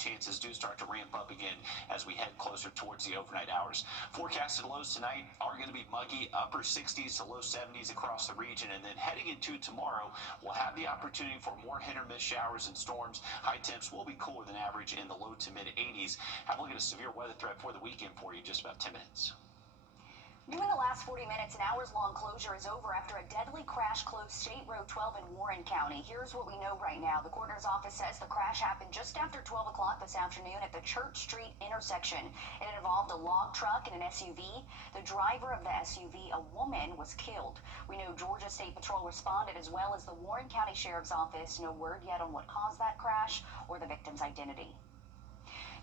chances do start to ramp up again as we head closer towards the overnight hours. Forecasted lows tonight are going to be muggy, upper 60s to low 70s across the region, and then heading into tomorrow, we'll have the opportunity for more hit or miss showers and storms. High temps will be cooler than average in the low to mid 80s. Have a look at a severe weather threat for the weekend for you in just about 10 minutes. During the last 40 minutes, an hours-long closure is over after a deadly crash closed State Road 12 in Warren County. Here's what we know right now. The coroner's office says the crash happened just after 12 o'clock this afternoon at the Church Street intersection. It involved a log truck and an SUV. The driver of the SUV, a woman, was killed. We know Georgia State Patrol responded, as well as the Warren County Sheriff's Office. No word yet on what caused that crash or the victim's identity.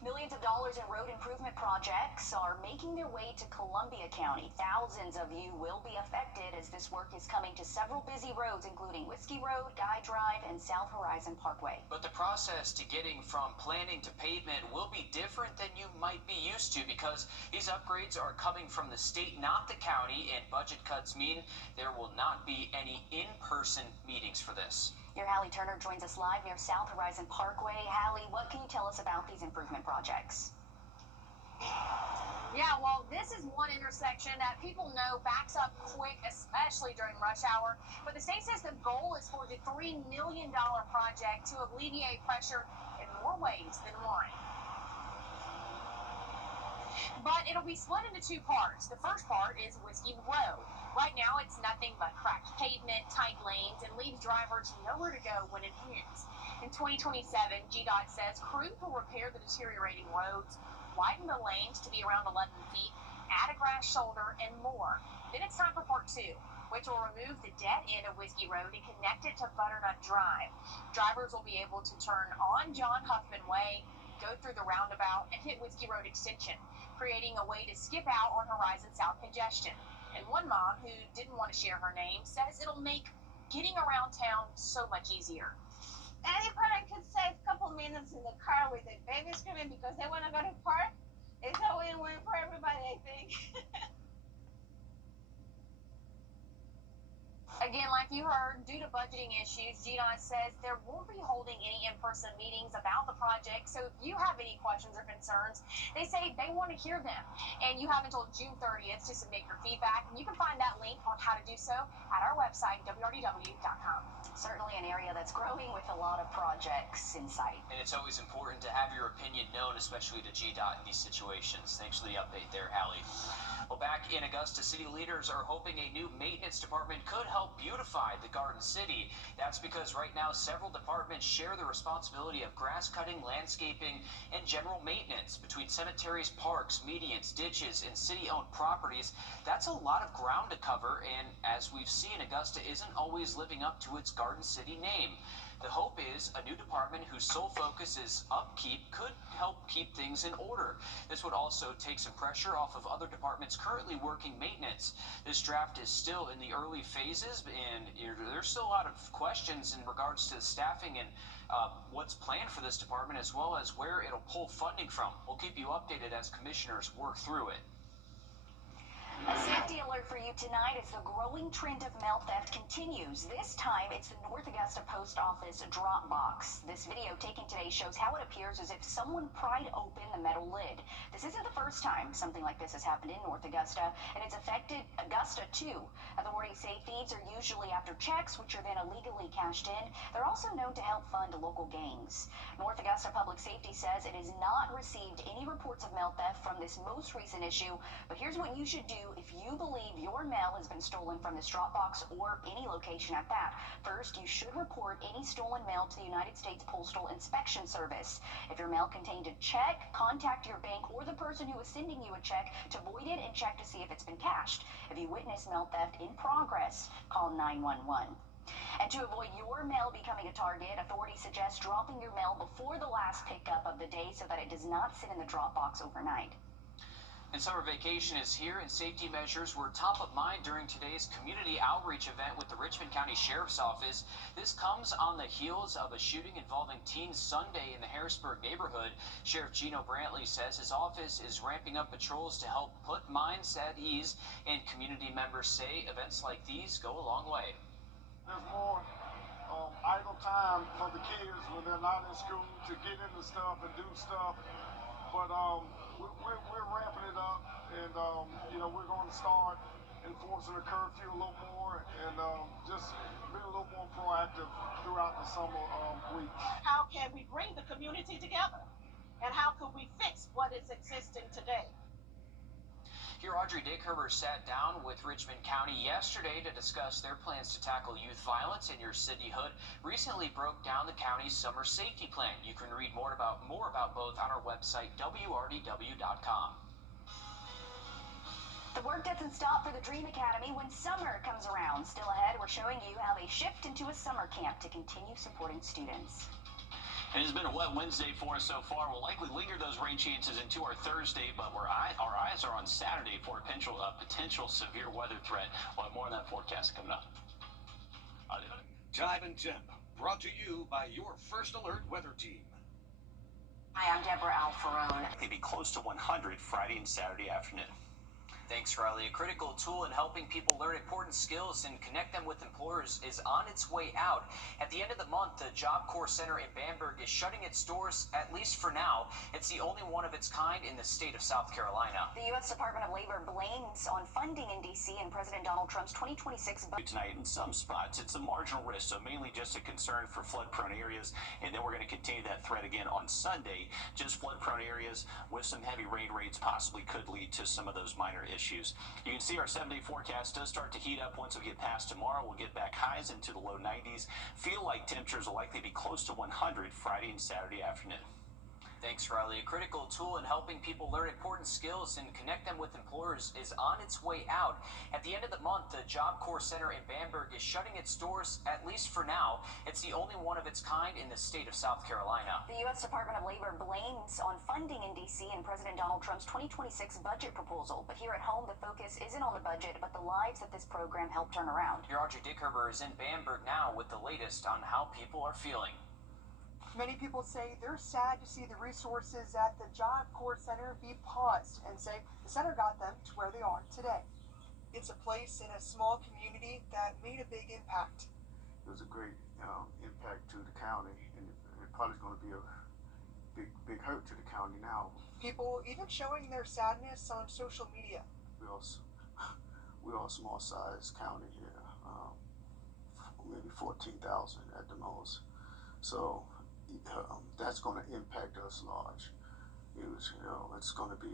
Millions of dollars in road improvement projects are making their way to Columbia County. Thousands of you will be affected as this work is coming to several busy roads, including Whiskey Road, Guy Drive, and South Horizon Parkway. But the process to getting from planning to pavement will be different than you might be used to, because these upgrades are coming from the state, not the county, and budget cuts mean there will not be any in-person meetings for this. Your Hallie Turner joins us live near South Horizon Parkway. Hallie, what can you tell us about these improvement projects? Yeah, well, this is one intersection that people know backs up quick, especially during rush hour. But the state says the goal is for the $3 million project to alleviate pressure in more ways than one. But it'll be split into two parts. The first part is Whiskey Road. Right now, it's nothing but cracked pavement, tight lanes, and leaves drivers nowhere to go when it ends. In 2027, GDOT says crews will repair the deteriorating roads, widen the lanes to be around 11 feet, add a grass shoulder, and more. Then it's time for part two, which will remove the dead end of Whiskey Road and connect it to Butternut Drive. Drivers will be able to turn on John Huffman Way, go through the roundabout, and hit Whiskey Road Extension, creating a way to skip out on Horizon South congestion. And one mom who didn't want to share her name says it'll make getting around town so much easier. Any parent could save a couple minutes in the car with the baby screaming because they want to go to park. It's a win-win for everybody, I think. Again, like you heard, due to budgeting issues, GDOT says there won't be holding any in-person meetings about the project. So if you have any questions or concerns, they say they want to hear them. And you have until June 30th to submit your feedback. And you can find that link on how to do so at our website, wrdw.com. Certainly an area that's growing with a lot of projects in sight. And it's always important to have your opinion known, especially to GDOT in these situations. Thanks for the update there, Hallie. Well, back in Augusta, city leaders are hoping a new maintenance department could help beautify the Garden City. That's because right now several departments share the responsibility of grass cutting, landscaping, and general maintenance between cemeteries, parks, medians, ditches, and city-owned properties. That's a lot of ground to cover, and as we've seen, Augusta isn't always living up to its Garden City name. The hope is a new department whose sole focus is upkeep could help keep things in order. This would also take some pressure off of other departments currently working maintenance. This draft is still in the early phases, and there's still a lot of questions in regards to staffing and what's planned for this department, as well as where it'll pull funding from. We'll keep you updated as commissioners work through it. A safety alert for you tonight as the growing trend of mail theft continues. This time, it's the North Augusta Post Office drop box. This video taken today shows how it appears as if someone pried open the metal lid. This isn't the first time something like this has happened in North Augusta, and it's affected Augusta too. Authorities say thieves are usually after checks, which are then illegally cashed in. They're also known to help fund local gangs. North Augusta Public Safety says it has not received any reports of mail theft from this most recent issue, but here's what you should do if you believe your mail has been stolen from this drop box or any location at that. First, you should report any stolen mail to the United States Postal Inspection Service. If your mail contained a check, contact your bank or the person who is sending you a check to void it and check to see if it's been cashed. If you witness mail theft in progress, call 911. And to avoid your mail becoming a target, authorities suggest dropping your mail before the last pickup of the day so that it does not sit in the drop box overnight. And summer vacation is here, and safety measures were top of mind during today's community outreach event with the Richmond County Sheriff's Office. This comes on the heels of a shooting involving teens Sunday in the Harrisburg neighborhood. Sheriff Gino Brantley says his office is ramping up patrols to help put minds at ease, and community members say events like these go a long way. There's more idle time for the kids when they're not in school to get into stuff and do stuff. But we're ramping it up, and we're going to start enforcing the curfew a little more, and just be a little more proactive throughout the summer weeks. How can we bring the community together, and how can we fix what is existing today? Here, Audrey Dickerber sat down with Richmond County yesterday to discuss their plans to tackle youth violence in your cityhood. Recently broke down the county's summer safety plan. You can read more about both on our website, wrdw.com. The work doesn't stop for the Dream Academy when summer comes around. Still ahead, we're showing you how they shift into a summer camp to continue supporting students. It has been a wet Wednesday for us so far. We'll likely linger those rain chances into our Thursday, but our eyes are on Saturday for a potential severe weather threat. We'll have more on that forecast coming up. Time and Temp, brought to you by your First Alert weather team. Hi, I'm Deborah Alfarone. They'd be close to 100 Friday and Saturday afternoon. Thanks, Riley. A critical tool in helping people learn important skills and connect them with employers is on its way out. At the end of the month, the Job Corps Center in Bamberg is shutting its doors, at least for now. It's the only one of its kind in the state of South Carolina. The U.S. Department of Labor blames on funding in D.C. and President Donald Trump's 2026 budget. Tonight, in some spots, it's a marginal risk, so mainly just a concern for flood-prone areas. And then we're going to continue that threat again on Sunday. Just flood-prone areas with some heavy rain rates possibly could lead to some of those minor issues. You can see our 7-day forecast does start to heat up once we get past tomorrow. We'll get back highs into the low 90s. Feel like temperatures will likely be close to 100 Friday and Saturday afternoon. Thanks, Riley. A critical tool in helping people learn important skills and connect them with employers is on its way out. At the end of the month, the Job Corps Center in Bamberg is shutting its doors, at least for now. It's the only one of its kind in the state of South Carolina. The U.S. Department of Labor blames on funding in D.C. and President Donald Trump's 2026 budget proposal. But here at home, the focus isn't on the budget, but the lives that this program helped turn around. Your Audrey Dickerber is in Bamberg now with the latest on how people are feeling. Many people say they're sad to see the resources at the Job Corps Center be paused and say the center got them to where they are today. It's a place in a small community that made a big impact. It was a great impact to the county, and it probably is going to be a big hurt to the county now. People even showing their sadness on social media. We are a small size county here, maybe 14,000 at the most. So that's going to impact us large. It's going to be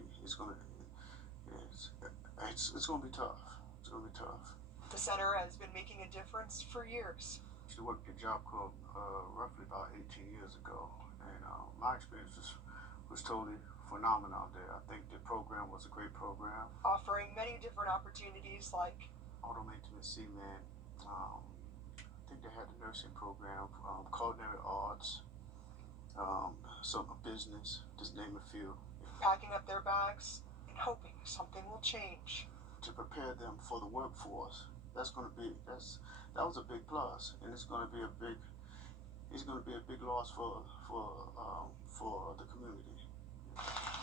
tough. It's going to be tough. The center has been making a difference for years. I worked at Job Corps roughly about 18 years ago, and my experience was totally phenomenal there. I think the program was a great program, offering many different opportunities like auto maintenance, seaman. I think they had a nursing program, culinary arts, some business, just name a few. Packing up their bags and hoping something will change. To prepare them for the workforce, that was a big plus, and it's going to be a big loss for the community.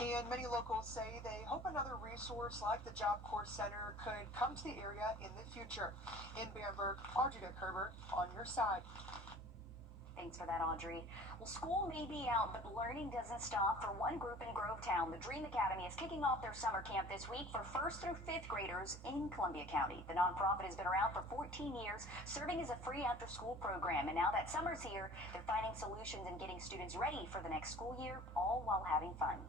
And many locals say they hope another resource like the Job Corps Center could come to the area in the future. In Bamberg, Audrey Dickerber on your side. Thanks for that, Audrey. Well, school may be out, but learning doesn't stop for one group in Grovetown. The Dream Academy is kicking off their summer camp this week for 1st through 5th graders in Columbia County. The nonprofit has been around for 14 years, serving as a free after-school program. And now that summer's here, they're finding solutions and getting students ready for the next school year, all while having fun.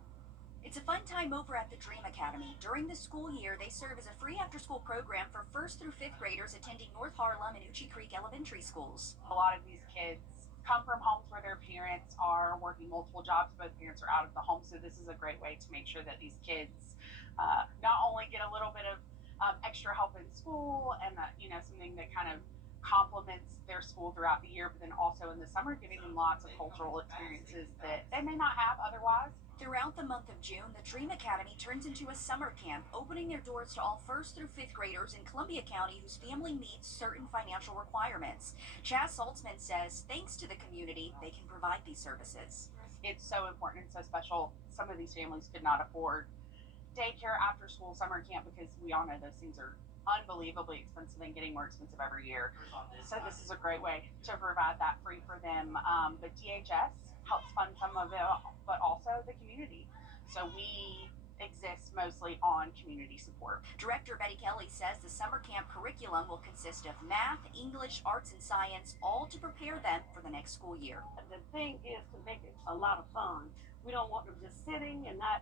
It's a fun time over at the Dream Academy. During the school year, they serve as a free after-school program for 1st through 5th graders attending North Harlem and Uchee Creek elementary schools. A lot of these kids come from homes where their parents are working multiple jobs, both parents are out of the home, so this is a great way to make sure that these kids not only get a little bit of extra help in school and something that kind of complements their school throughout the year, but then also in the summer giving them lots of cultural experiences that they may not have otherwise. Throughout the month of June, the Dream Academy turns into a summer camp, opening their doors to all 1st through 5th graders in Columbia County whose family meets certain financial requirements. Chaz Saltzman says, thanks to the community, they can provide these services. It's so important and so special. Some of these families could not afford daycare, after school, summer camp, because we all know those things are unbelievably expensive and getting more expensive every year. So this is a great way to provide that free for them. But DHS helps fund some of it, but also the community. So we exist mostly on community support. Director Betty Kelly says the summer camp curriculum will consist of math, English, arts, and science, all to prepare them for the next school year. The thing is to make it a lot of fun. We don't want them just sitting and not,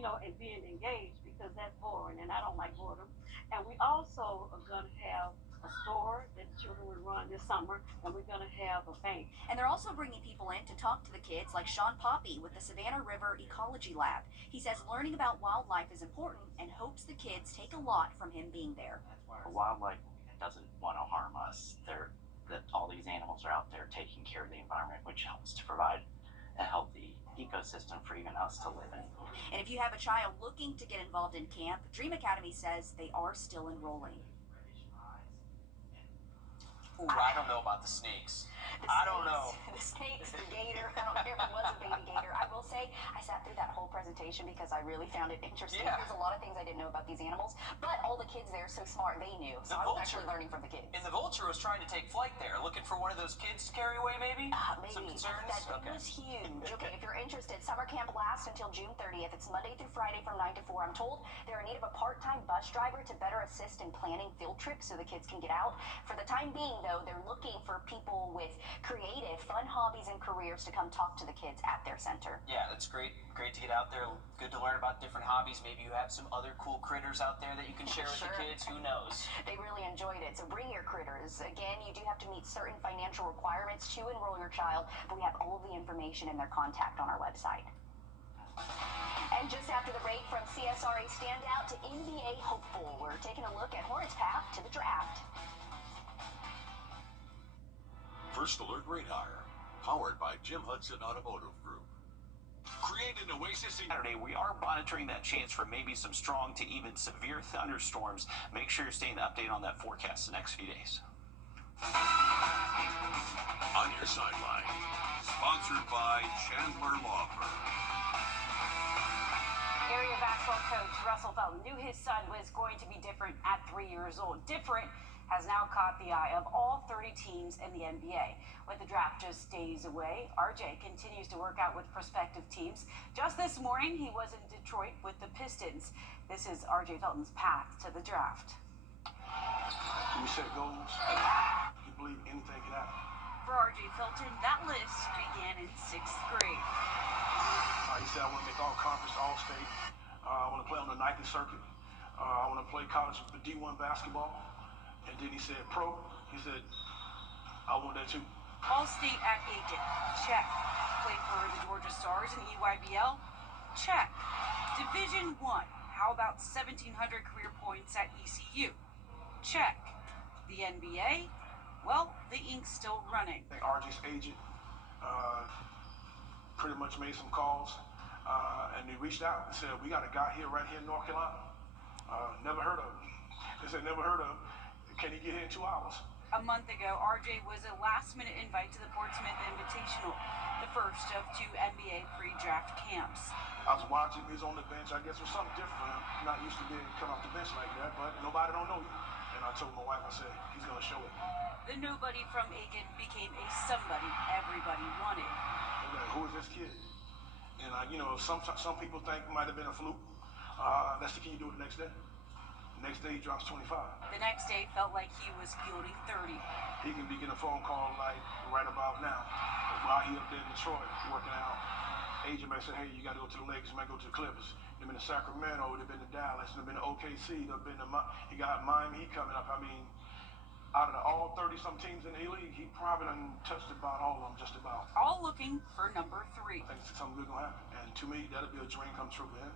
and being engaged, because that's boring, and I don't like boredom. And we also are going to have a store that the children will run this summer, and we're going to have a bank. And they're also bringing people in to talk to the kids, like Sean Poppy with the Savannah River Ecology Lab. He says learning about wildlife is important and hopes the kids take a lot from him being there. Wildlife doesn't want to harm us. That all these animals are out there taking care of the environment, which helps to provide a healthy ecosystem for even us to live in. And if you have a child looking to get involved in camp, Dream Academy says they are still enrolling. Ooh, I don't know about the snakes. I don't know. The snakes, the gator. I don't care if it was a baby gator. I will say, I sat through that whole presentation because I really found it interesting. Yeah. There's a lot of things I didn't know about these animals, but all the kids there are so smart, they knew. So I was actually learning from the kids. And the vulture was trying to take flight there, looking for one of those kids to carry away, maybe? Maybe. Some concerns? That thing was huge. Okay, if you're interested, summer camp lasts until June 30th. It's Monday through Friday from 9 to 4. I'm told they're in need of a part-time bus driver to better assist in planning field trips so the kids can get out. For the time being, though, they're looking for people with creative, fun hobbies and careers to come talk to the kids at their center. Yeah, that's great. Great to get out there. Good to learn about different hobbies. Maybe you have some other cool critters out there that you can share with the kids. Who knows? They really enjoyed it. So bring your critters. Again, you do have to meet certain financial requirements to enroll your child, but we have all of the information and their contact on our website. And just after the break, from CSRA standout to NBA hopeful, we're taking a look at Hornets' path to the draft. First Alert Radar, powered by Jim Hudson Automotive Group. Create an oasis in Saturday, we are monitoring that chance for maybe some strong to even severe thunderstorms. Make sure you're staying updated on that forecast the next few days. On your sideline, sponsored by Chandler Law Firm. Area basketball coach Russell Felton knew his son was going to be different at 3 years old. Different has now caught the eye of all 30 teams in the NBA. With the draft just days away, RJ continues to work out with prospective teams. Just this morning, he was in Detroit with the Pistons. This is RJ Felton's path to the draft. When you set goals, you believe anything can happen. For RJ Felton, that list began in 6th grade. He said, I want to make all conference, all state. I want to play on the Nike circuit. I want to play college D1 basketball. And then he said, pro. He said, I want that too. All-state at Aiken, check. Played for the Georgia Stars in EYBL, check. Division I, how about 1,700 career points at ECU? Check. The NBA? Well, the ink's still running. I think RJ's agent pretty much made some calls, and they reached out and said, we got a guy here right here in North Carolina. Never heard of him. They said, never heard of him. Can he get here in 2 hours? A month ago, RJ was a last-minute invite to the Portsmouth Invitational, the first of 2 NBA pre-draft camps. I was watching him, he was on the bench. I guess it was something different for him. Not used to being come off the bench like that, but nobody don't know you. And I told my wife, I said, he's going to show it. The nobody from Aiken became a somebody everybody wanted. They're like, who is this kid? And, some people think it might have been a fluke. That's the kid you do it the next day. Next day he drops 25. The next day felt like he was fielding 30. He can be getting a phone call like right about now. While he up there in Detroit working out, agent may say, hey, you got to go to the Lakers, you might go to the Clippers. They've been to Sacramento, they've been to Dallas, they've been to OKC, they've been to he got Miami Heat coming up. I mean, out of all 30-some teams in the league, he probably done touched about all of them, just about. All looking for number 3. I think something good gonna happen. And to me, that'll be a dream come true, man.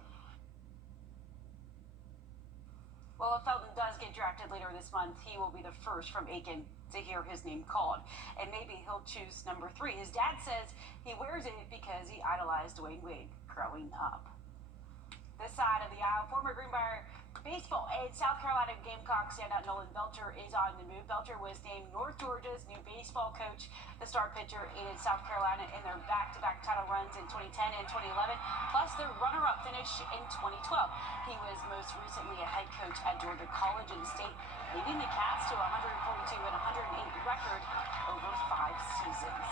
Well, if Felton does get drafted later this month, he will be the first from Aiken to hear his name called. And maybe he'll choose number 3. His dad says he wears it because he idolized Dwayne Wade growing up. This side of the aisle, former Greenbrier baseball and South Carolina Gamecock standout Nolan Belcher is on the move. Belcher was named North Georgia's new baseball coach. The star pitcher aided South Carolina in their back-to-back title runs in 2010 and 2011. Plus, the runner-up finish in 2012. He was most recently a head coach at Georgia College and State, leading the Cats to a 142 and 108 record over 5 seasons.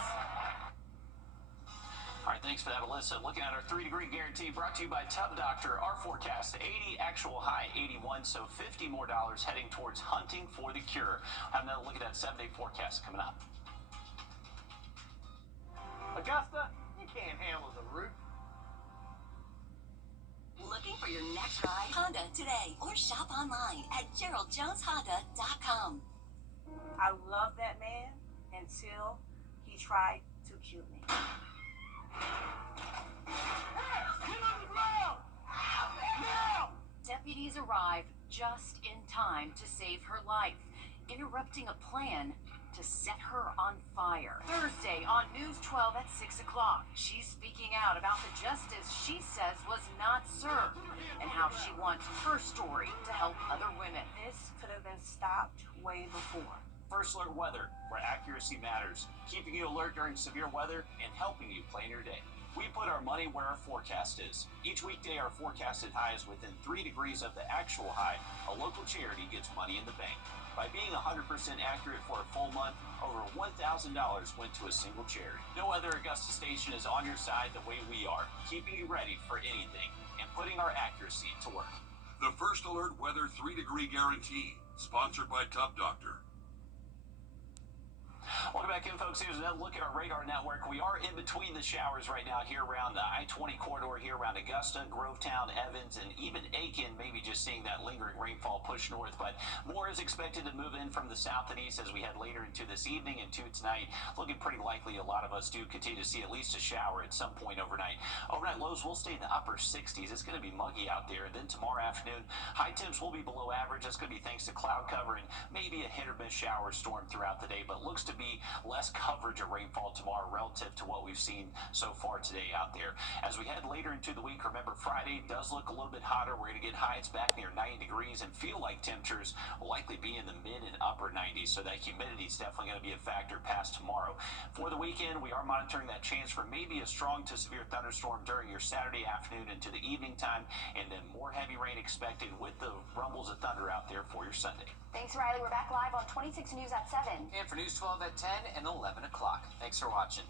All right, thanks for that, Alyssa. Looking at our 3-degree guarantee brought to you by Tub Doctor. Our forecast, 80, actual high 81, so $50 more heading towards hunting for the cure. Have another look at that 7-day forecast coming up. Augusta, you can't handle the roof. Looking for your next ride? Honda today or shop online at GeraldJonesHonda.com. I love that man until he tried to kill me. Deputies arrived just in time to save her life, interrupting a plan to set her on fire. Thursday on News 12 at 6 o'clock, she's speaking out about the justice she says was not served and how she wants her story to help other women. This could have been stopped way before. First Alert Weather, where accuracy matters, keeping you alert during severe weather and helping you plan your day. We put our money where our forecast is. Each weekday, our forecasted high is within 3 degrees of the actual high. A local charity gets money in the bank. By being 100% accurate for a full month, over $1,000 went to a single charity. No other Augusta station is on your side the way we are, keeping you ready for anything and putting our accuracy to work. The First Alert Weather 3-degree guarantee, sponsored by Tub Doctor. Welcome back in, folks. Here's another look at our radar network. We are in between the showers right now here around the I-20 corridor here around Augusta, Grovetown, Evans, and even Aiken. Maybe just seeing that lingering rainfall push north, but more is expected to move in from the south and east as we head later into this evening and to tonight. Looking pretty likely a lot of us do continue to see at least a shower at some point overnight. Overnight lows will stay in the upper 60s. It's going to be muggy out there. And then tomorrow afternoon, high temps will be below average. That's going to be thanks to cloud cover and maybe a hit or miss shower storm throughout the day, but looks to be less coverage of rainfall tomorrow relative to what we've seen so far today out there. As we head later into the week, remember Friday does look a little bit hotter. We're going to get highs back near 90 degrees and feel like temperatures will likely be in the mid and upper 90s, so that humidity is definitely going to be a factor past tomorrow. For the weekend, we are monitoring that chance for maybe a strong to severe thunderstorm during your Saturday afternoon into the evening time, and then more heavy rain expected with the rumbles of thunder out there for your Sunday. Thanks, Riley. We're back live on 26 News at 7. And for News 12 at 10 and 11 o'clock. Thanks for watching.